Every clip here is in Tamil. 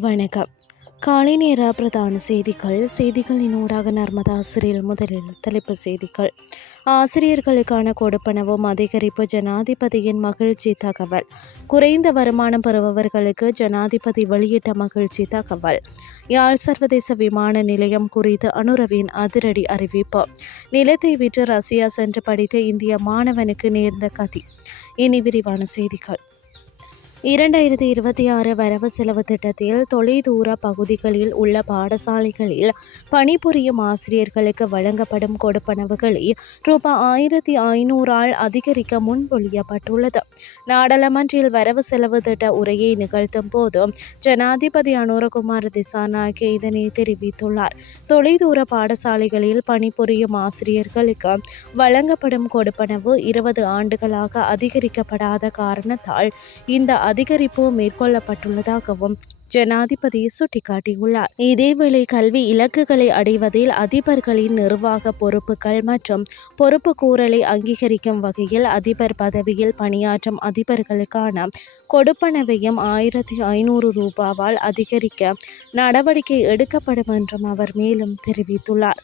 வணக்கம். காலை நேர பிரதான செய்திகள். செய்திகளின் ஊடாக நர்மதா ஆசிரியர் முதலில் தலைப்பு செய்திகள். ஆசிரியர்களுக்கான கொடுப்பனவும் அதிகரிப்பு ஜனாதிபதியின் மகிழ்ச்சி தகவல். குறைந்த வருமானம் பெறுபவர்களுக்கு ஜனாதிபதி வெளியிட்ட மகிழ்ச்சி தகவல். யாழ் சர்வதேச விமான நிலையம் குறித்து அனுரவின் அதிரடி அறிவிப்பு. நிலத்தை விற்று ரஷ்யா சென்று படித்த இந்திய மாணவனுக்கு நேர்ந்த கதி. இனி விரிவான செய்திகள். இரண்டாயிரத்தி இருபத்தி ஆறு வரவு செலவு திட்டத்தில் தொலைதூர பகுதிகளில் உள்ள பாடசாலைகளில் பணிபுரியும் ஆசிரியர்களுக்கு வழங்கப்படும் கொடுப்பனவுகளை ரூபாய் ஆயிரத்தி ஐநூறால் அதிகரிக்க முன்மொழியப்பட்டுள்ளது. நாடாளுமன்றில் வரவு செலவு திட்ட உரையை நிகழ்த்தும் போது ஜனாதிபதி அனுரகுமார் திசாநாயக்க இதனை தெரிவித்துள்ளார். தொலைதூர பாடசாலைகளில் பணிபுரியும் ஆசிரியர்களுக்கு வழங்கப்படும் கொடுப்பனவு இருபது ஆண்டுகளாக அதிகரிக்கப்படாத காரணத்தால் இந்த அதிகரிப்பு மேற்கொள்ளப்பட்டுள்ளதாகவும் ஜனாதிபதி சுட்டிக்காட்டியுள்ளார். இதேவேளை கல்வி இலக்குகளை அடைவதில் அதிபர்களின் நிர்வாக பொறுப்புகள் மற்றும் பொறுப்பு கூறலை அங்கீகரிக்கும் வகையில் அதிபர் பதவியில் பணியாற்றும் அதிபர்களுக்கான கொடுப்பனவையும் ஆயிரத்தி ஐநூறு ரூபாவால் அதிகரிக்க நடவடிக்கை எடுக்கப்படும் என்றும் அவர் மேலும் தெரிவித்துள்ளார்.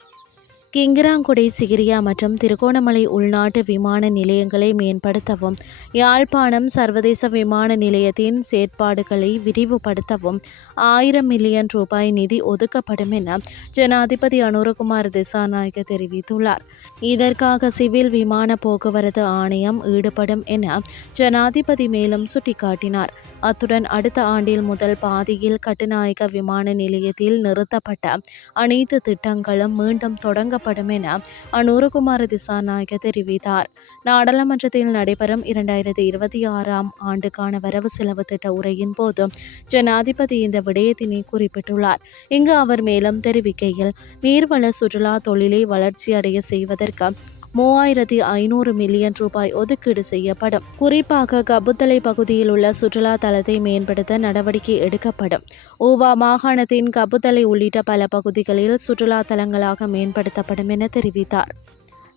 கிங்கிராங்குடை சிகிரியா மற்றும் திருகோணமலை உள்நாட்டு விமான நிலையங்களை மேம்படுத்தவும் யாழ்ப்பாணம் சர்வதேச விமான நிலையத்தின் செயற்பாடுகளை விரிவுபடுத்தவும் ஆயிரம் மில்லியன் ரூபாய் நிதி ஒதுக்கப்படும் என ஜனாதிபதி அனுரகுமார் திசாநாயக்க தெரிவித்துள்ளார். இதற்காக சிவில் விமான போக்குவரத்து ஆணையம் ஈடுபடும் என ஜனாதிபதி மேலும் சுட்டிக்காட்டினார். அத்துடன் அடுத்த ஆண்டில் முதல் பாதியில் கட்டுநாயக்க விமான நிலையத்தில் நிறுத்தப்பட்ட அனைத்து திட்டங்களும் மீண்டும் தொடங்க வழங்கப்படும் என அனுரகுமார திசாநாயக தெரிவித்தார். நாடாளுமன்றத்தில் நடைபெறும் இரண்டாயிரத்தி இருபத்தி ஆறாம் ஆண்டுக்கான வரவு செலவு திட்ட உரையின் போது ஜனாதிபதி இந்த விடயத்தினை குறிப்பிட்டுள்ளார். இங்கு அவர் மேலும் தெரிவிக்கையில் நீர்வள சுற்றுலா தொழிலை வளர்ச்சியடைய செய்வதற்கு மூவாயிரத்தி ஐநூறு மில்லியன் ரூபாய் ஒதுக்கீடு செய்யப்படும். குறிப்பாக கபுத்தலை பகுதியில் உள்ள சுற்றுலா தலத்தை மேம்படுத்த நடவடிக்கை எடுக்கப்படும். ஊவா மாகாணத்தின் கபுத்தலை உள்ளிட்ட பல பகுதிகளில் சுற்றுலா தலங்களாக மேம்படுத்தப்படும் என தெரிவித்தார்.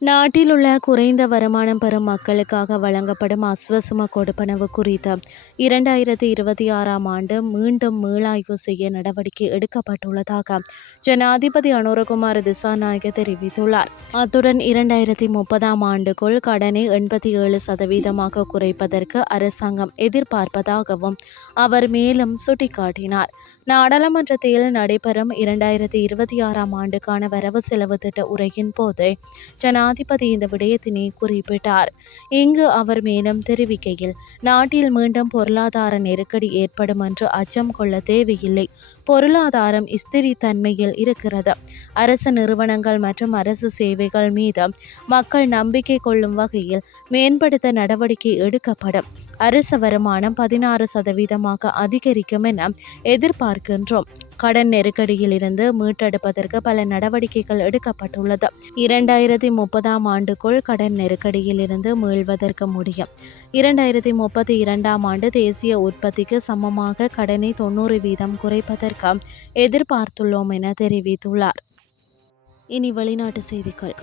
நாட்டில் உள்ள குறைந்த வருமானம் பெறும் மக்களுக்காக வழங்கப்படும் அஸ்வசும கொடுப்பனவு குறித்து இரண்டாயிரத்தி இருபத்தி ஆறாம் ஆண்டு மீண்டும் மீளாய்வு செய்ய நடவடிக்கை எடுக்கப்பட்டுள்ளதாக ஜனாதிபதி அனுரகுமார் திசாநாயக தெரிவித்துள்ளார். அத்துடன் இரண்டாயிரத்தி முப்பதாம் ஆண்டுக்குள் கடனை எண்பத்தி ஏழு சதவீதமாக குறைப்பதற்கு அரசாங்கம் எதிர்பார்ப்பதாகவும் அவர் மேலும் சுட்டிக்காட்டினார். நாடாளுமன்றத்தில் நடைபெறும் இரண்டாயிரத்தி இருபத்தி ஆறாம் ஆண்டுக்கான வரவு செலவு திட்ட உரையின் போது ஜனாதிபதி இந்த விடயத்தினை குறிப்பிட்டார். இங்கு அவர் மேலும் தெரிவிக்கையில் நாட்டில் மீண்டும் பொருளாதார நெருக்கடி ஏற்படும் என்று அச்சம் கொள்ள தேவையில்லை. பொருளாதாரம் இஸ்திரி தன்மையில் இருக்கிறது. அரசு நிறுவனங்கள் மற்றும் அரசு சேவைகள் மீது மக்கள் நம்பிக்கை கொள்ளும் வகையில் மேம்படுத்த நடவடிக்கை எடுக்கப்படும். அரச வருமானம் பதினாறு சதவீதமாக அதிகரிக்கும் என எதிர்பார்க்கின்றோம். கடன் நெருக்கடியில் இருந்து மீட்டெடுப்பதற்கு பல நடவடிக்கைகள் எடுக்கப்பட்டுள்ளது. இரண்டாயிரத்தி முப்பதாம் ஆண்டுக்குள் கடன் நெருக்கடியில் இருந்து மீள்வதற்கு முடியும். இரண்டாயிரத்தி முப்பத்தி இரண்டாம் ஆண்டு தேசிய உற்பத்திக்கு சமமாக கடனை தொண்ணூறு வீதம் குறைப்பதற்கு எதிர்பார்த்துள்ளோம் என தெரிவித்துள்ளார். இனி வெளிநாட்டு செய்திகள்.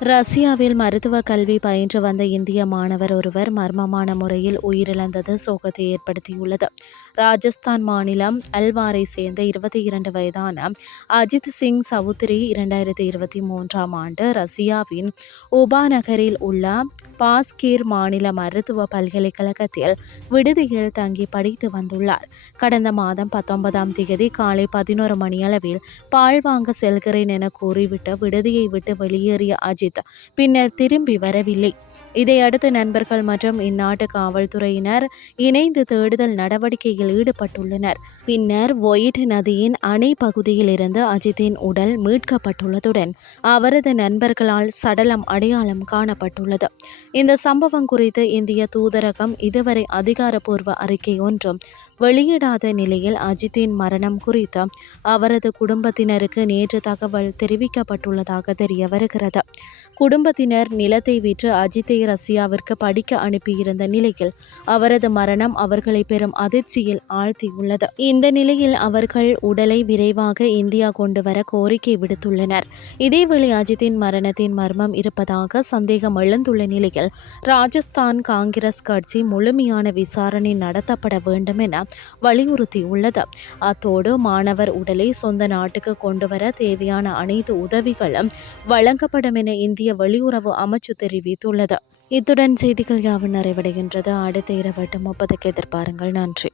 ரஷ்யாவில் மருத்துவ கல்வி பயின்று வந்த இந்திய மாணவர் ஒருவர் மர்மமான முறையில் உயிரிழந்தது சோகத்தை ஏற்படுத்தியுள்ளது. ராஜஸ்தான் மாநிலம் அல்வாரை சேர்ந்த இருபத்தி இரண்டு வயதான அஜித் சிங் சவுத்ரி இரண்டாயிரத்தி இருபத்தி மூன்றாம் ஆண்டு ரஷ்யாவின் உபா நகரில் உள்ள பாஸ்கீர் மாநில மருத்துவ பல்கலைக்கழகத்தில் விடுதியில் தங்கி படித்து வந்துள்ளார். கடந்த மாதம் பத்தொன்பதாம் தேதி காலை பதினோரு மணியளவில் பால் வாங்க செல்கிறேன் என கூறிவிட்டு விடுதியை விட்டு வெளியேறிய அஜித் அஜித். பின்னர் திரும்பி வரவில்லை. இதையடுத்து நண்பர்கள் மற்றும் இந்நாட்டு காவல்துறையினர் இணைந்து தேடுதல் நடவடிக்கையில் ஈடுபட்டுள்ளனர். பின்னர் ஒயிட் நதியின் அணை பகுதியில் இருந்து அஜித்தின் உடல் மீட்கப்பட்டுள்ளதுடன் அவரது நண்பர்களால் சடலம் அடையாளம் காணப்பட்டுள்ளது. இந்த சம்பவம் குறித்து இந்திய தூதரகம் இதுவரை அதிகாரப்பூர்வ அறிக்கை ஒன்றும் வெளியிடாத நிலையில் அஜித்தின் மரணம் குறித்து அவரது குடும்பத்தினருக்கு நேற்று தகவல் தெரிவிக்கப்பட்டுள்ளதாக தெரிய வருகிறது. குடும்பத்தினர் நிலத்தை விற்று அஜித்தை ரஷ்யாவிற்கு படிக்க அனுப்பியிருந்த நிலையில் அவரது மரணம் அவர்களை பெரும் அதிர்ச்சியில் ஆழ்த்தியுள்ளது. இந்த நிலையில் அவர்கள் உடலை விரைவாக இந்தியா கொண்டு வர கோரிக்கை விடுத்துள்ளனர். இதேவேளை அஜித்தின் மரணத்தின் மர்மம் இருப்பதாக சந்தேகம் எழுந்துள்ள நிலையில் ராஜஸ்தான் காங்கிரஸ் கட்சி முழுமையான விசாரணை நடத்தப்பட வேண்டும் என வலியுறுத்தியுள்ளது அத்தோடு மாணவர் உடலை சொந்த நாட்டுக்கு கொண்டுவர தேவையான அனைத்து உதவிகளும் வழங்கப்படும் என இந்திய வெளியுறவு அமைச்சு தெரிவித்துள்ளது. இத்துடன் செய்திகள் யாவும் நிறைவடைகின்றது. அடுத்த இரவு எட்டு முப்பதுக்கு எதிர்பாருங்கள். நன்றி.